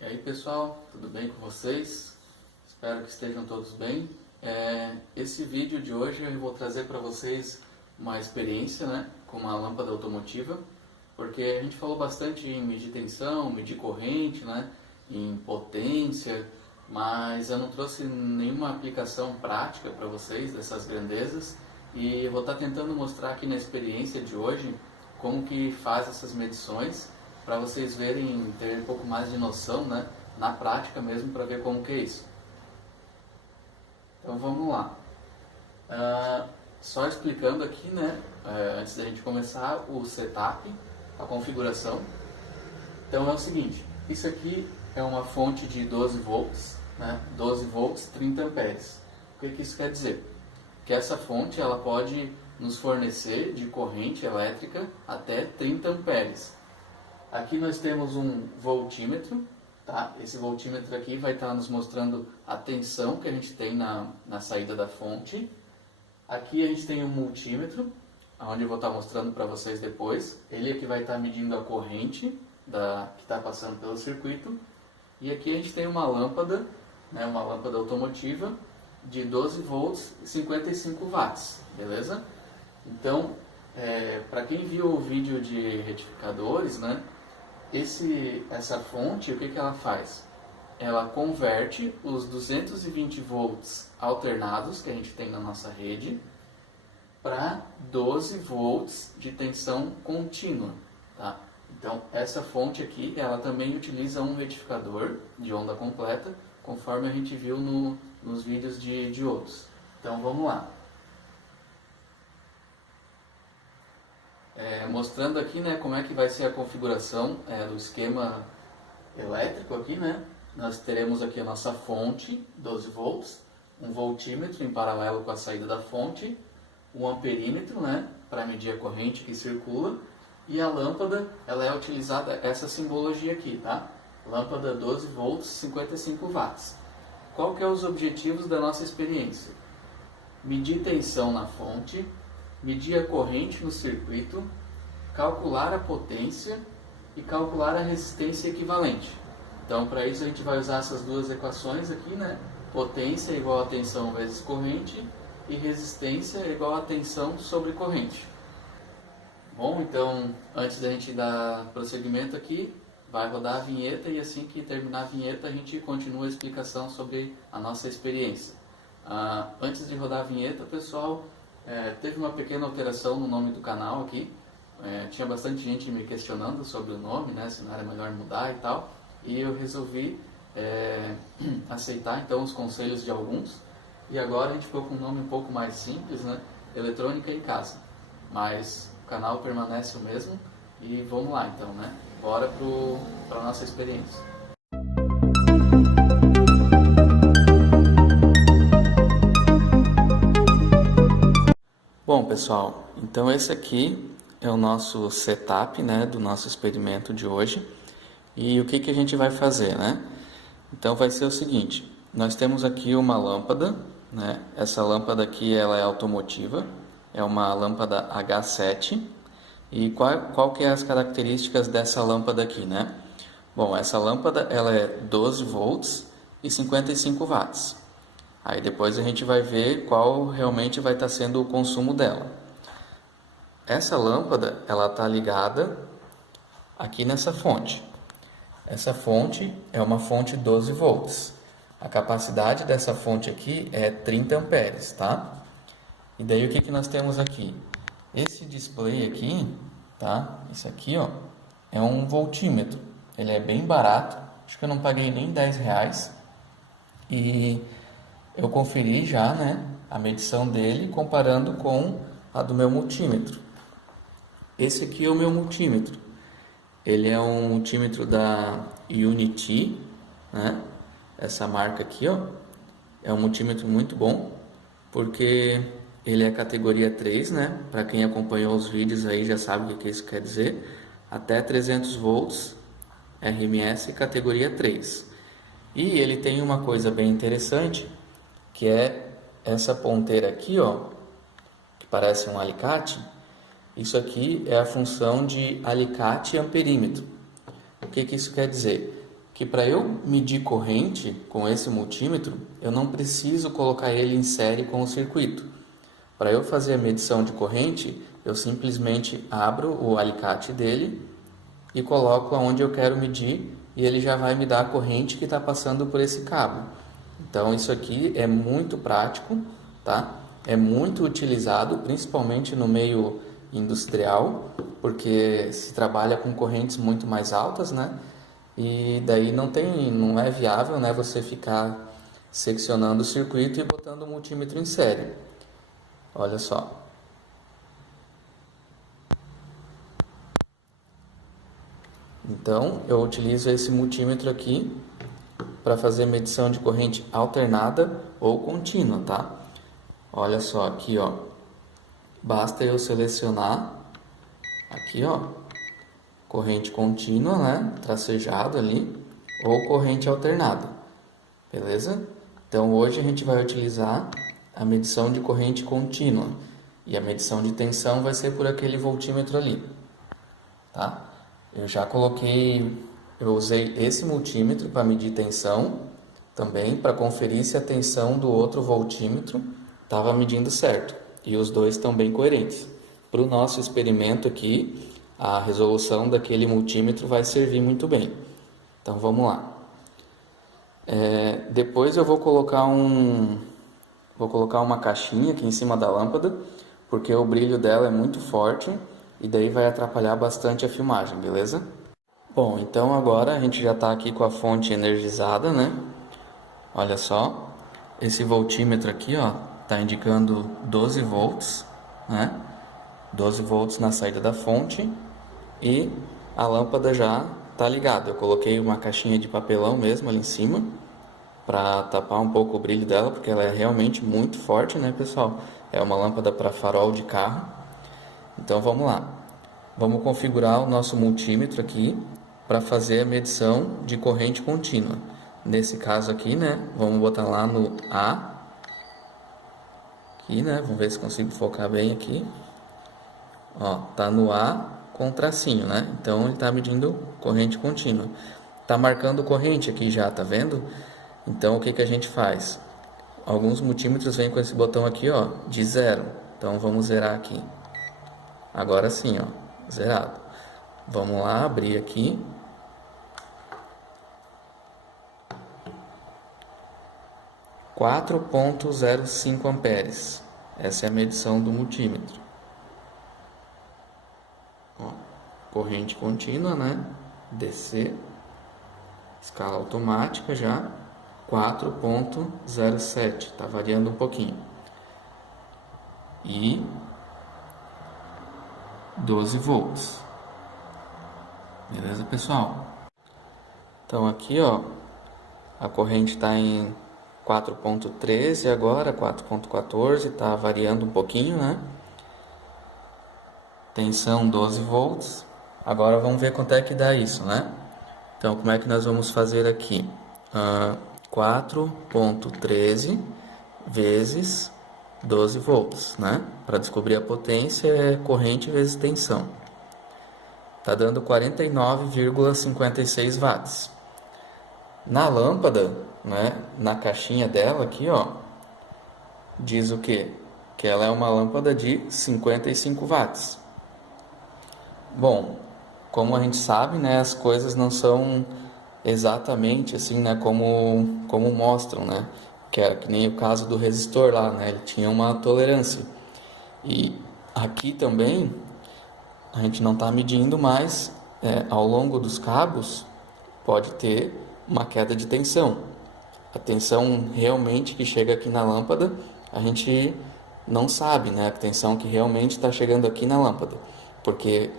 E aí pessoal, tudo bem com vocês? Espero que estejam todos bem. Esse vídeo de hoje eu vou trazer para vocês uma experiência, com uma lâmpada automotiva, porque a gente falou bastante em medir tensão, medir corrente, em potência, mas eu não trouxe nenhuma aplicação prática para vocês dessas grandezas e eu vou estar tentando mostrar aqui na experiência de hoje como que faz essas medições para vocês verem, ter um pouco mais de noção, na prática mesmo, para ver como que é isso. Então vamos lá. Só explicando aqui, antes da gente começar, o setup, a configuração. Então é o seguinte, isso aqui é uma fonte de 12 volts, 12 volts, 30 amperes. O que isso quer dizer? Que essa fonte ela pode nos fornecer de corrente elétrica até 30 amperes. Aqui nós temos um voltímetro, tá? Esse voltímetro aqui vai estar nos mostrando a tensão que a gente tem na saída da fonte. Aqui a gente tem um multímetro, onde eu vou estar mostrando para vocês depois. Ele aqui vai estar medindo a corrente que está passando pelo circuito. E aqui a gente tem uma lâmpada, uma lâmpada automotiva de 12 volts e 55 watts, beleza? Então, para quem viu o vídeo de retificadores, essa fonte, o que ela faz? Ela converte os 220 volts alternados que a gente tem na nossa rede para 12 volts de tensão contínua, tá? Então, essa fonte aqui, ela também utiliza um retificador de onda completa, conforme a gente viu nos vídeos de outros. Então, vamos lá. Mostrando aqui, como é que vai ser a configuração do esquema elétrico aqui, Nós teremos aqui a nossa fonte, 12 volts, um voltímetro em paralelo com a saída da fonte, um amperímetro, para medir a corrente que circula, e a lâmpada, ela é utilizada essa simbologia aqui, tá? Lâmpada 12 volts, 55 watts. Qual que é os objetivos da nossa experiência? Medir tensão na fonte, medir a corrente no circuito, calcular a potência e calcular a resistência equivalente. Então, para isso a gente vai usar essas duas equações aqui, Potência igual a tensão vezes corrente e resistência igual a tensão sobre corrente. Bom, então, antes da gente dar prosseguimento aqui, vai rodar a vinheta e assim que terminar a vinheta a gente continua a explicação sobre a nossa experiência. Antes de rodar a vinheta, pessoal, teve uma pequena alteração no nome do canal aqui. Tinha bastante gente me questionando sobre o nome, se não era melhor mudar e tal. E eu resolvi aceitar então os conselhos de alguns. E agora a gente ficou com um nome um pouco mais simples, Eletrônica em Casa. Mas o canal permanece o mesmo. E vamos lá então, Bora para a nossa experiência. Bom, pessoal, então esse aqui é o nosso setup, do nosso experimento de hoje. E o que a gente vai fazer, Então vai ser o seguinte, nós temos aqui uma lâmpada, Essa lâmpada aqui ela é automotiva, é uma lâmpada H7. E qual que é as características dessa lâmpada aqui, Bom, essa lâmpada ela é 12 volts e 55 watts. Aí depois a gente vai ver qual realmente vai estar sendo o consumo dela. Essa lâmpada ela está ligada aqui nessa fonte. Essa fonte é uma fonte 12 volts. A capacidade dessa fonte aqui é 30 amperes, tá? E daí o que nós temos aqui? Esse display aqui, tá? Esse aqui, ó, é um voltímetro. Ele é bem barato. Acho que eu não paguei nem R$10. E eu conferi já, a medição dele comparando com a do meu multímetro. Esse aqui é o meu multímetro. Ele é um multímetro da Unity, Essa marca aqui, ó, é um multímetro muito bom, porque ele é categoria 3, Para quem acompanhou os vídeos aí já sabe o que isso quer dizer. Até 300 volts, RMS categoria 3. E ele tem uma coisa bem interessante, que é essa ponteira aqui, ó, que parece um alicate. Isso aqui é a função de alicate amperímetro. O que isso quer dizer? que para eu medir corrente com esse multímetro, eu não preciso colocar ele em série com o circuito. Para eu fazer a medição de corrente, eu simplesmente abro o alicate dele e coloco aonde eu quero medir e ele já vai me dar a corrente que está passando por esse cabo. Então isso aqui é muito prático, tá? É muito utilizado, principalmente no meio industrial, porque se trabalha com correntes muito mais altas, né? E daí não é viável, né, você ficar seccionando o circuito e botando o multímetro em série. Olha só. Então, eu utilizo esse multímetro aqui para fazer medição de corrente alternada ou contínua, tá? Olha só aqui, ó. Basta eu selecionar aqui, ó, corrente contínua, né, tracejado ali, ou corrente alternada. Beleza? Então, hoje a gente vai utilizar a medição de corrente contínua e a medição de tensão vai ser por aquele voltímetro ali, tá? Eu usei esse multímetro para medir tensão, também para conferir se a tensão do outro voltímetro estava medindo certo. E os dois estão bem coerentes. Para o nosso experimento aqui, a resolução daquele multímetro vai servir muito bem. Então vamos lá. Depois eu vou colocar uma caixinha aqui em cima da lâmpada, porque o brilho dela é muito forte e daí vai atrapalhar bastante a filmagem, beleza? Bom, então agora a gente já está aqui com a fonte energizada, né? Olha só, esse voltímetro aqui, ó, está indicando 12 volts, né? 12 volts na saída da fonte e a lâmpada já está ligada. Eu coloquei uma caixinha de papelão mesmo ali em cima para tapar um pouco o brilho dela, porque ela é realmente muito forte, né, pessoal? É uma lâmpada para farol de carro. Então vamos lá. Vamos configurar o nosso multímetro aqui para fazer a medição de corrente contínua. Nesse caso aqui, né, vamos botar lá no A. Aqui, né, vamos ver se consigo focar bem aqui. Ó, tá no A com tracinho, né? Então ele está medindo corrente contínua. Tá marcando corrente aqui já, tá vendo? Então o que que a gente faz? Alguns multímetros vêm com esse botão aqui, ó, de 0. Então vamos zerar aqui. Agora sim, ó, zerado. Vamos lá, abrir aqui. – 4,05 amperes. Essa é a medição do multímetro. Ó, corrente contínua, né? DC. Escala automática já. 4,07. Tá variando um pouquinho. E 12 volts. Beleza, pessoal? Então aqui, ó, a corrente está em 4,13 agora, 4,14, tá variando um pouquinho, né? Tensão 12 volts. Agora vamos ver quanto é que dá isso, né? Então, como é que nós vamos fazer aqui? 4,13 vezes 12 volts, né? Para descobrir a potência é corrente vezes tensão. Tá dando 49,56 watts. Na lâmpada, né, na caixinha dela aqui, ó, diz o quê? Que ela é uma lâmpada de 55 watts. Bom, como a gente sabe, né, as coisas não são exatamente assim, né, como mostram, né? Que é que nem o caso do resistor lá, né? Ele tinha uma tolerância. E aqui também a gente não está medindo, mas ao longo dos cabos pode ter uma queda de tensão. A tensão realmente que chega aqui na lâmpada, a gente não sabe, né? A tensão que realmente está chegando aqui na lâmpada. Porque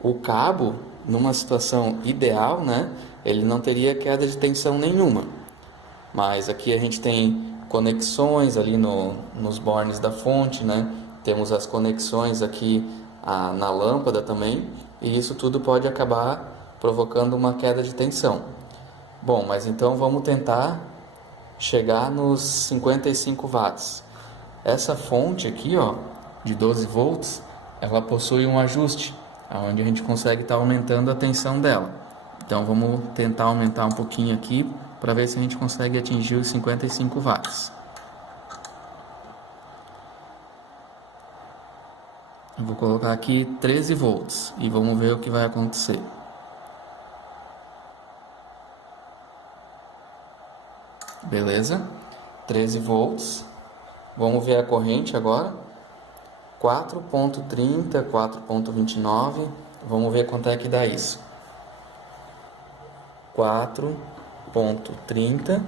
o cabo, numa situação ideal, né? Ele não teria queda de tensão nenhuma. Mas aqui a gente tem conexões ali nos bornes da fonte, né? Temos as conexões aqui na lâmpada também. E isso tudo pode acabar provocando uma queda de tensão. Bom, mas então vamos tentar chegar nos 55 watts. Essa fonte aqui, ó, de 12 volts, ela possui um ajuste, onde a gente consegue estar aumentando a tensão dela. Então vamos tentar aumentar um pouquinho aqui para ver se a gente consegue atingir os 55 watts. Eu vou colocar aqui 13 volts e vamos ver o que vai acontecer. Beleza? 13 volts. Vamos ver a corrente agora. 4.30, 4.29. Vamos ver quanto é que dá isso. 4.30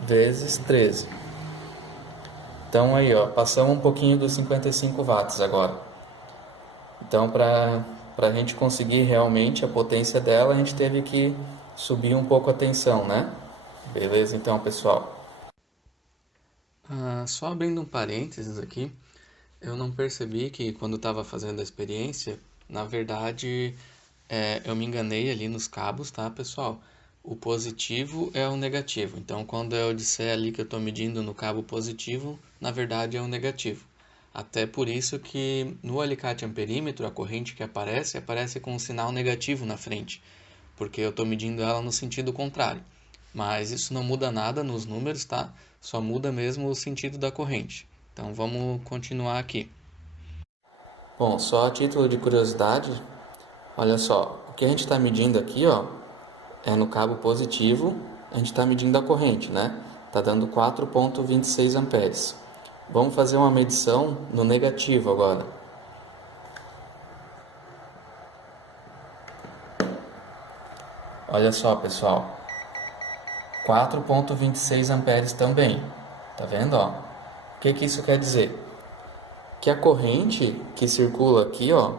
vezes 13. Então aí, ó, passamos um pouquinho dos 55 watts agora. Então, para a gente conseguir realmente a potência dela, a gente teve que subir um pouco a tensão, né? Beleza, então, pessoal. Só abrindo um parênteses aqui, eu não percebi que quando estava fazendo a experiência, na verdade, eu me enganei ali nos cabos, tá, pessoal? O positivo é o negativo. Então, quando eu disser ali que eu estou medindo no cabo positivo, na verdade é o negativo. Até por isso que no alicate amperímetro, a corrente que aparece com um sinal negativo na frente, porque eu estou medindo ela no sentido contrário. Mas isso não muda nada nos números, tá? Só muda mesmo o sentido da corrente. Então, vamos continuar aqui. Bom, só a título de curiosidade, olha só, o que a gente está medindo aqui, ó, é no cabo positivo, a gente está medindo a corrente, né? Está dando 4.26 amperes. Vamos fazer uma medição no negativo agora. Olha só, pessoal. 4.26 amperes também. Tá vendo, ó? O que isso quer dizer? Que a corrente que circula aqui, ó,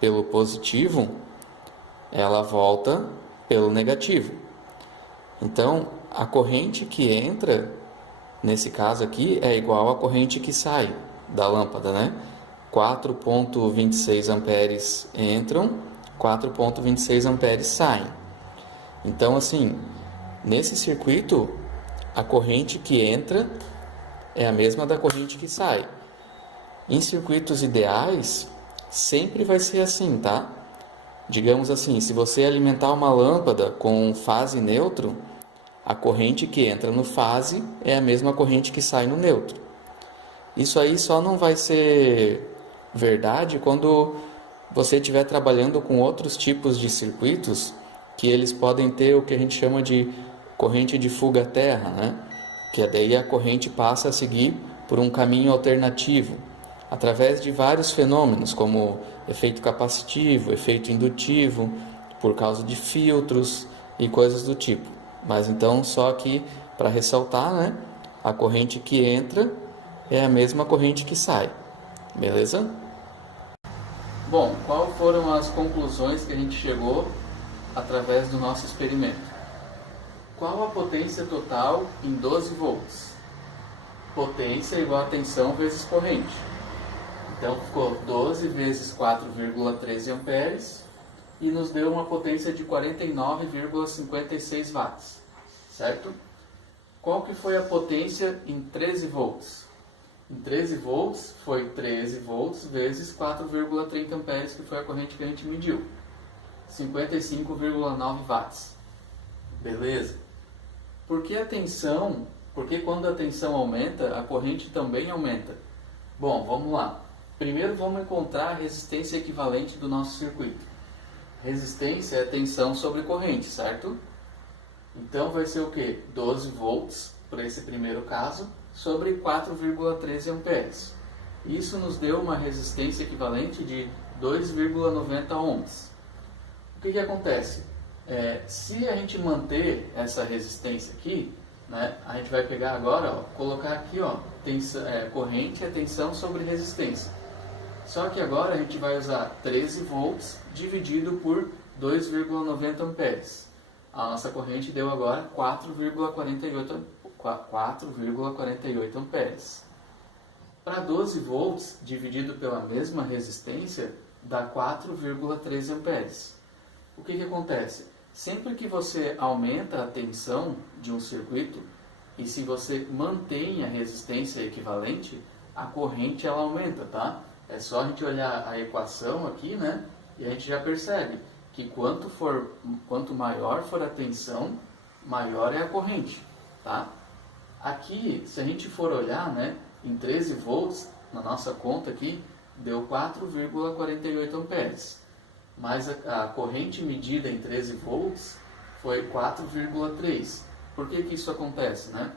pelo positivo, ela volta pelo negativo. Então, a corrente que entra, nesse caso aqui, é igual à corrente que sai da lâmpada, né? 4.26 amperes entram, 4.26 amperes saem. Então, assim, nesse circuito, a corrente que entra é a mesma da corrente que sai. Em circuitos ideais, sempre vai ser assim, tá? Digamos assim, se você alimentar uma lâmpada com fase neutro, a corrente que entra no fase é a mesma corrente que sai no neutro. Isso aí só não vai ser verdade quando você estiver trabalhando com outros tipos de circuitos, que eles podem ter o que a gente chama de corrente de fuga-terra, né? Que daí a corrente passa a seguir por um caminho alternativo, através de vários fenômenos, como efeito capacitivo, efeito indutivo, por causa de filtros e coisas do tipo. Mas então, só aqui para ressaltar, né? A corrente que entra é a mesma corrente que sai. Beleza? Bom, quais foram as conclusões que a gente chegou através do nosso experimento? Qual a potência total em 12 volts? Potência igual a tensão vezes corrente. Então ficou 12 vezes 4,13 amperes e nos deu uma potência de 49,56 watts, certo? Qual que foi a potência em 13 volts? Em 13 volts foi 13 volts vezes 4,30 amperes, que foi a corrente que a gente mediu. 55,9 watts. Beleza? Por que a tensão? Porque quando a tensão aumenta, a corrente também aumenta. Bom, vamos lá. Primeiro vamos encontrar a resistência equivalente do nosso circuito. Resistência é tensão sobre corrente, certo? Então vai ser o quê? 12 volts, para esse primeiro caso, sobre 4,13 amperes. Isso nos deu uma resistência equivalente de 2,90 ohms. O que acontece? Se a gente manter essa resistência aqui, né, a gente vai pegar agora, ó, colocar aqui, ó, corrente é tensão sobre resistência. Só que agora a gente vai usar 13 volts dividido por 2,90 amperes. A nossa corrente deu agora 4,48 amperes. Para 12 volts dividido pela mesma resistência, dá 4,13 amperes. O que acontece? Sempre que você aumenta a tensão de um circuito, e se você mantém a resistência equivalente, a corrente ela aumenta, tá? É só a gente olhar a equação aqui, né? E a gente já percebe que quanto maior for a tensão, maior é a corrente, tá? Aqui, se a gente for olhar, né, em 13 volts, na nossa conta aqui, deu 4,48 amperes. Mas a corrente medida em 13 volts foi 4,3. Por que isso acontece, né?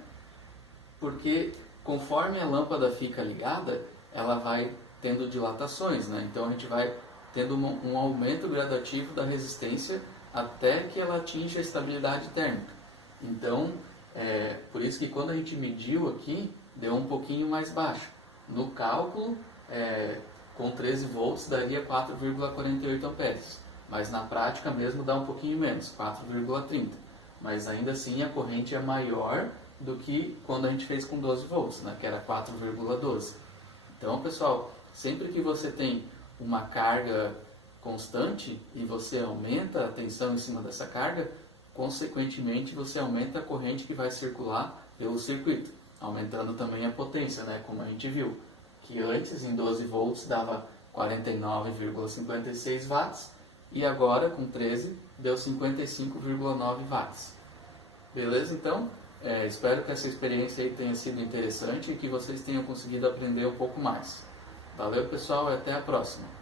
Porque conforme a lâmpada fica ligada, ela vai tendo dilatações, né? Então a gente vai tendo um aumento gradativo da resistência até que ela atinja a estabilidade térmica. Então, por isso que quando a gente mediu aqui, deu um pouquinho mais baixo. No cálculo, com 13 volts daria 4,48 amperes, mas na prática mesmo dá um pouquinho menos, 4,30. Mas ainda assim a corrente é maior do que quando a gente fez com 12 volts, né, que era 4,12. Então, pessoal, sempre que você tem uma carga constante e você aumenta a tensão em cima dessa carga, consequentemente você aumenta a corrente que vai circular pelo circuito, aumentando também a potência, né, como a gente viu, que antes em 12 volts dava 49,56 watts e agora com 13 deu 55,9 watts. Beleza? Então, espero que essa experiência aí tenha sido interessante e que vocês tenham conseguido aprender um pouco mais. Valeu, pessoal, e até a próxima!